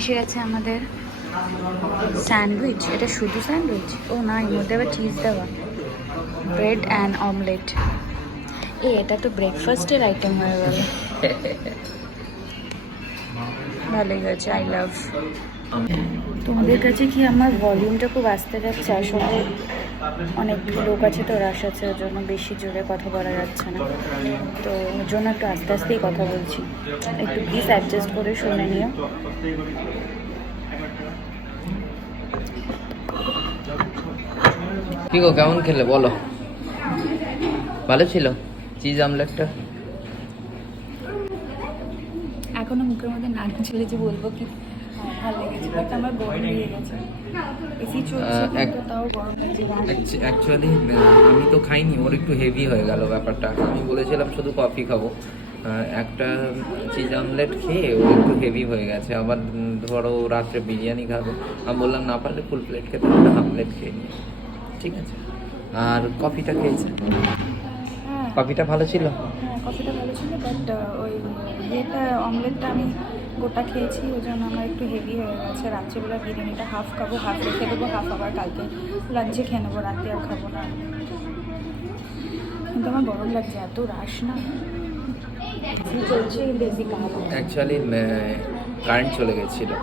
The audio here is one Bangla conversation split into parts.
এসে গেছে আমাদের স্যান্ডউইচ। এটা শুধু স্যান্ডউইচ? ও না, এর মধ্যে আবার চিজ দেওয়া। Bread and omelette. এটা তো ব্রেকফাস্টের আইটেম হয়ে গেল। ভালোই হয়েছে, আই লাভ। তোমাদের কাছে কি আমার ভলিউমটা খুব আসতে যাচ্ছে? আসলে অনেক লোক আছে তো, রাশ আছে, ওর জন্য বেশি জোরে কথা বলা যাচ্ছে না, তো ওর জন্য একটু আস্তে আস্তেই কথা বলছি। একটু প্লিজ অ্যাডজাস্ট করে শুনে নিও। কি গো, কেমন খেলে বলো? ভালো ছিল চিজ আমলেটটা? এখনো মুখের মধ্যে না ছিল যে বলবো কি ভালো লেগেছে, বাট আমার গরম লেগে গেছে। এসি চলছে কিন্তু তাও গরম লেগেছে। অ্যাকচুয়ালি আমি তো খাইনি, ওর একটু হেভি হয়ে গেল ব্যাপারটা। আমি বলেছিলাম শুধু কফি খাবো, একটা চিজ আমলেট খেয়ে ও একটু হেভি হয়ে গেছে। আবার ধরো রাত্রে বিরিয়ানি খাবে, আমি বললাম না পারলে ফুল প্লেট খেতে, একটা হাফ প্লেট খেয়ে নিই, ঠিক আছে। আর কফিটা খেয়েছে, কফিটা ভালো ছিল। হ্যাঁ, কফিটা ভালো ছিল, বাট ওই ইয়েটা অমলেটটা আমি গোটা খেয়েছি, ওই জন্য আমার একটু হেভি হয়ে গেছে। রাত্রিবেলা বিরিয়ানিটা হাফ খাবো, হাফ রেখে দেবো, হাফ আবার কালকে লাঞ্চে খেয়ে নেবো, রাতে আর খাবো না। কিন্তু আমার গরম লাগছে, এত রাশ না চলছে, বেশি খাবো। অ্যাকচুয়ালি কারেন্ট চলে গেছিলো,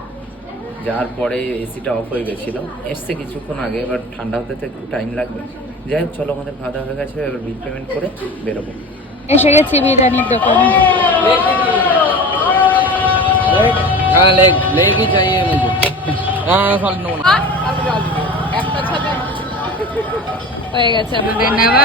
যার পরে এসিটা অফ হয়ে গেছিলো, এসছে কিছুক্ষণ আগে, এবার ঠান্ডা হতে তো একটু টাইম লাগবে। যাই হোক, চলো, আমাদের খাওয়া দাওয়া হয়ে গেছে, এবার বিল পেমেন্ট করে বেরোবো। এসে গেছি বিরিয়ানির দোকানে। हाँ लेग ही चाहिए मुझे। हाँ सॉरी नो হয়ে গেছে আমাদের নেওয়া।